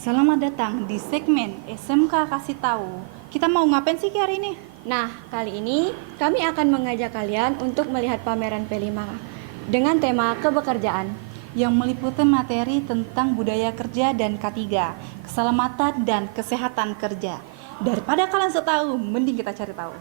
Selamat datang di segmen SMK Kasih Tahu. Kita mau ngapain sih hari ini? Nah, kali ini kami akan mengajak kalian untuk melihat pameran P5 dengan tema kebekerjaan Yang meliputi materi tentang budaya kerja dan K3, keselamatan dan kesehatan kerja. Daripada kalian tahu, mending kita cari tahu.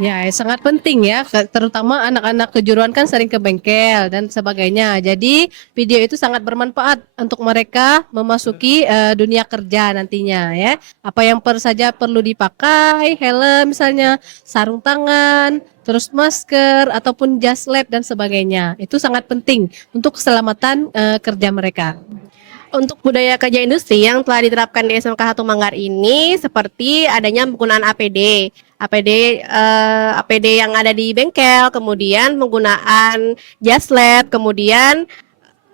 Ya, sangat penting ya, terutama anak-anak kejuruan kan sering ke bengkel dan sebagainya. Jadi video itu sangat bermanfaat untuk mereka memasuki dunia kerja nantinya ya. Apa yang saja perlu dipakai, helm misalnya, sarung tangan, terus masker ataupun jas lab dan sebagainya. Itu sangat penting untuk keselamatan kerja mereka. Untuk budaya kerja industri yang telah diterapkan di SMK 1 Manggar ini seperti adanya penggunaan APD yang ada di bengkel, kemudian penggunaan jas lab, kemudian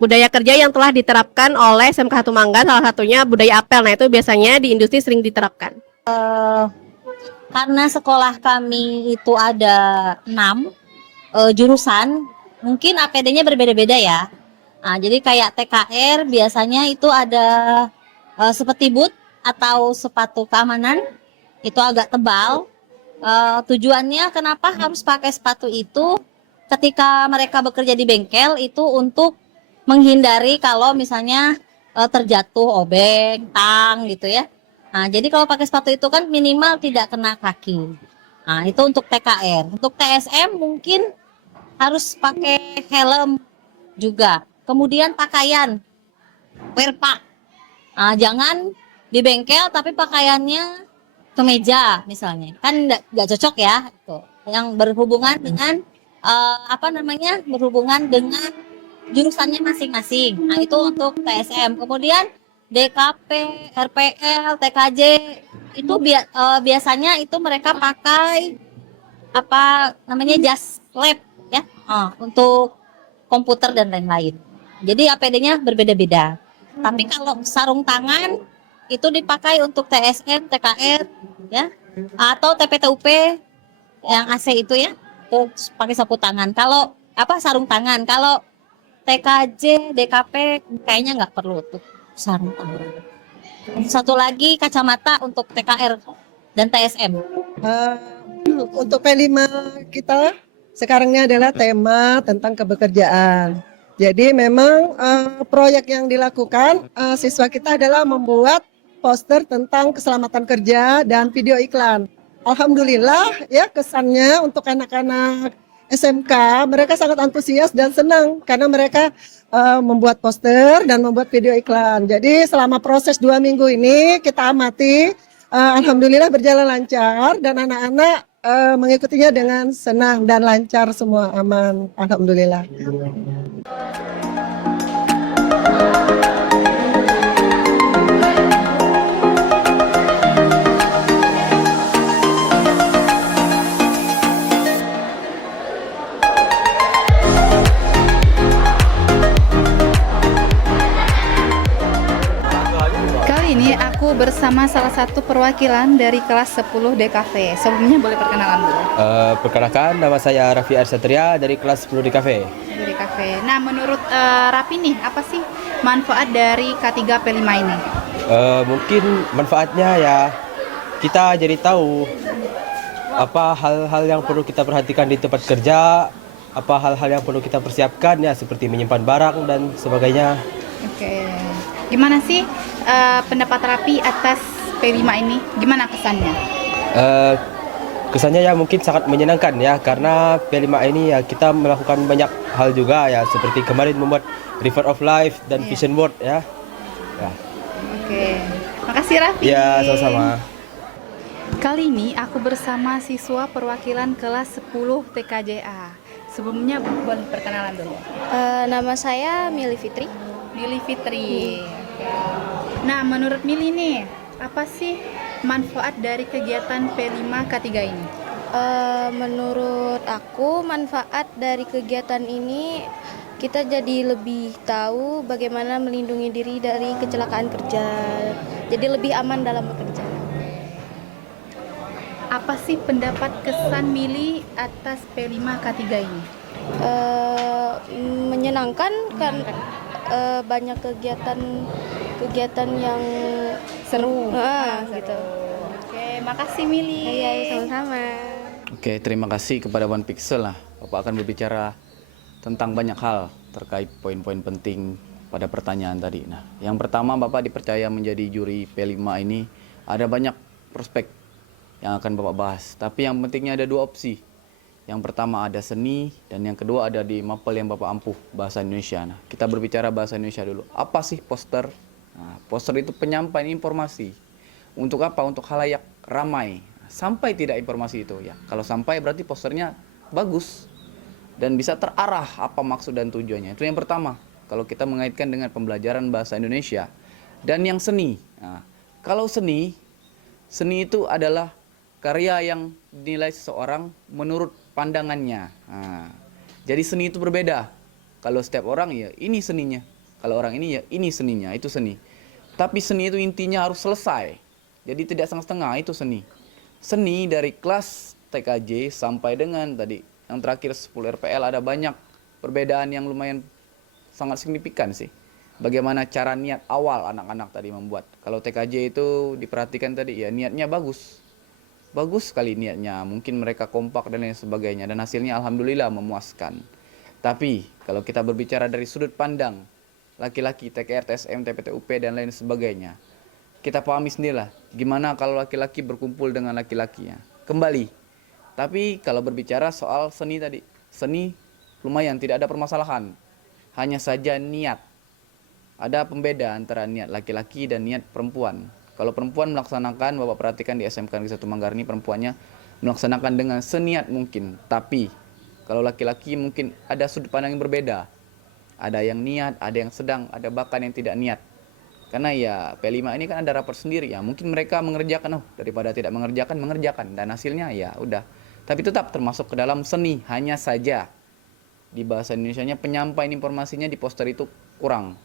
budaya kerja yang telah diterapkan oleh SMK 1 Manggar, salah satunya budaya apel. Nah, itu biasanya di industri sering diterapkan. Karena sekolah kami itu ada 6 jurusan, mungkin APD-nya berbeda-beda ya. Nah, jadi kayak TKR biasanya itu ada seperti boot atau sepatu keamanan, itu agak tebal. Tujuannya kenapa harus pakai sepatu itu ketika mereka bekerja di bengkel itu untuk menghindari kalau misalnya terjatuh obeng, tang gitu ya. Nah, jadi kalau pakai sepatu itu kan minimal tidak kena kaki. Nah, itu untuk TKR. Untuk TSM mungkin harus pakai helm juga. Kemudian pakaian, werpak. Nah, jangan di bengkel tapi pakaiannya kemeja misalnya. Kan nggak cocok ya. Itu. Yang berhubungan dengan berhubungan dengan jurusannya masing-masing. Nah, itu untuk TSM. Kemudian DKP, RPL, TKJ itu biasanya itu mereka pakai jas lab ya, untuk komputer dan lain-lain. Jadi APD-nya berbeda-beda. Tapi kalau sarung tangan itu dipakai untuk TSM, TKR ya, atau TPTUP yang AC itu ya, itu pakai sapu tangan. Kalau sarung tangan, kalau TKJ, DKP kayaknya nggak perlu untuk sarung tangan. Satu lagi kacamata untuk TKR dan TSM. Untuk P5 kita sekarang ini adalah tema tentang kebekerjaan. Jadi memang proyek yang dilakukan siswa kita adalah membuat poster tentang keselamatan kerja dan video iklan. Alhamdulillah ya, kesannya untuk anak-anak SMK mereka sangat antusias dan senang karena mereka membuat poster dan membuat video iklan. Jadi selama proses 2 minggu ini kita amati, alhamdulillah berjalan lancar dan anak-anak mengikutinya dengan senang dan lancar, semua aman, alhamdulillah. Kali ini aku bersama salah satu perwakilan dari kelas 10 DKV. Sebelumnya boleh perkenalan dulu. Perkenalkan, nama saya Raffi Arsatria dari kelas 10 DKV. DKV. Nah, menurut Raffi nih, apa sih manfaat dari K3 P5 ini? Mungkin manfaatnya ya kita jadi tahu apa hal-hal yang perlu kita perhatikan di tempat kerja, apa hal-hal yang perlu kita persiapkan ya seperti menyimpan barang dan sebagainya. Oke. Gimana sih pendapat Raffi atas P5 ini? Gimana kesannya? kesannya ya mungkin sangat menyenangkan ya, karena P5 ini ya kita melakukan banyak hal juga ya, seperti kemarin membuat River of Life dan Vision Board ya. Ya. Oke, makasih Raffi. Ya, sama-sama. Kali ini aku bersama siswa perwakilan kelas 10 TKJA. Sebelumnya boleh perkenalan dulu. Nama saya Mili Fitri. Mili Fitri. Nah, menurut Mili nih, apa sih manfaat dari kegiatan P5 K3 ini? Menurut aku manfaat dari kegiatan ini kita jadi lebih tahu bagaimana melindungi diri dari kecelakaan kerja. Jadi lebih aman dalam bekerja. Apa sih pendapat kesan Mili atas P5 K3 ini? Menyenangkan kan, banyak kegiatan yang Seru. gitu. Oke, makasih Mili. Iya, sama-sama. Oke, terima kasih kepada One Pixel lah. Bapak akan berbicara tentang banyak hal terkait poin-poin penting pada pertanyaan tadi. Nah, yang pertama Bapak dipercaya menjadi juri P5 ini, ada banyak prospek yang akan Bapak bahas. Tapi yang pentingnya ada dua opsi. Yang pertama ada seni, dan yang kedua ada di mapel yang Bapak ampuh, bahasa Indonesia. Nah, kita berbicara bahasa Indonesia dulu. Apa sih poster? Nah, poster itu penyampaian informasi. Untuk apa? Untuk khalayak ramai. Sampai tidak informasi itu ya. Kalau sampai berarti posternya bagus dan bisa terarah apa maksud dan tujuannya. Itu yang pertama. Kalau kita mengaitkan dengan pembelajaran bahasa Indonesia. Dan yang seni. Nah, kalau seni itu adalah karya yang dinilai seseorang menurut pandangannya. Nah, jadi seni itu berbeda. Kalau setiap orang ya ini seninya. Kalau orang ini ya ini seninya, itu seni. Tapi seni itu intinya harus selesai. Jadi tidak setengah-setengah, itu seni. Seni dari kelas TKJ sampai dengan tadi yang terakhir 10 RPL ada banyak perbedaan yang lumayan sangat signifikan sih. Bagaimana cara niat awal anak-anak tadi membuat. Kalau TKJ itu diperhatikan tadi ya niatnya bagus. Bagus sekali niatnya. Mungkin mereka kompak dan lain sebagainya. Dan hasilnya alhamdulillah memuaskan. Tapi kalau kita berbicara dari sudut pandang laki-laki, TKR, TSM, TPTUP dan lain sebagainya. Kita pahami sendirilah gimana kalau laki-laki berkumpul dengan laki-laki ya. Kembali. Tapi kalau berbicara soal seni tadi, seni lumayan tidak ada permasalahan. Hanya saja niat. Ada pembeda antara niat laki-laki dan niat perempuan. Kalau perempuan melaksanakan, Bapak perhatikan di SMK Negeri 1 Manggarai ini perempuannya melaksanakan dengan seniat mungkin. Tapi kalau laki-laki mungkin ada sudut pandang yang berbeda. Ada yang niat, ada yang sedang, ada bahkan yang tidak niat. Karena ya P5 ini kan ada rapor sendiri ya. Mungkin mereka mengerjakan, daripada tidak mengerjakan. Dan hasilnya ya udah. Tapi tetap termasuk ke dalam seni. Hanya saja di bahasa Indonesianya penyampaian informasinya di poster itu kurang.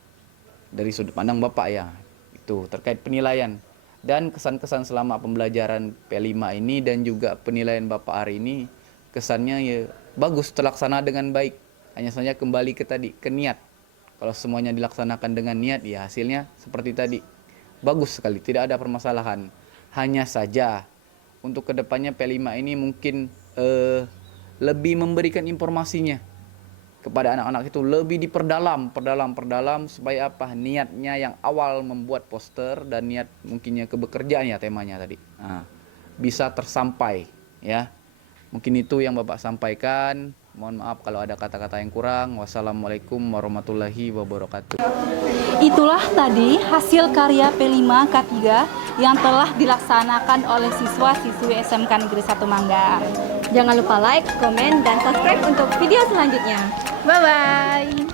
Dari sudut pandang Bapak ya. Itu terkait penilaian. Dan kesan-kesan selama pembelajaran P5 ini dan juga penilaian Bapak hari ini. Kesannya ya bagus, terlaksana dengan baik. Hanya saja kembali ke tadi, ke niat. Kalau semuanya dilaksanakan dengan niat ya hasilnya seperti tadi. Bagus sekali, tidak ada permasalahan. Hanya saja untuk kedepannya P5 ini mungkin lebih memberikan informasinya kepada anak-anak itu, lebih diperdalam supaya apa, niatnya yang awal membuat poster dan niat mungkinnya ke bekerjaan ya temanya tadi, bisa tersampai ya. Mungkin itu yang Bapak sampaikan. Mohon maaf kalau ada kata-kata yang kurang. Wassalamualaikum warahmatullahi wabarakatuh. Itulah tadi hasil karya P5 K3 yang telah dilaksanakan oleh siswa-siswi SMK Negeri 1 Manggar. Jangan lupa like, komen, dan subscribe untuk video selanjutnya. Bye-bye.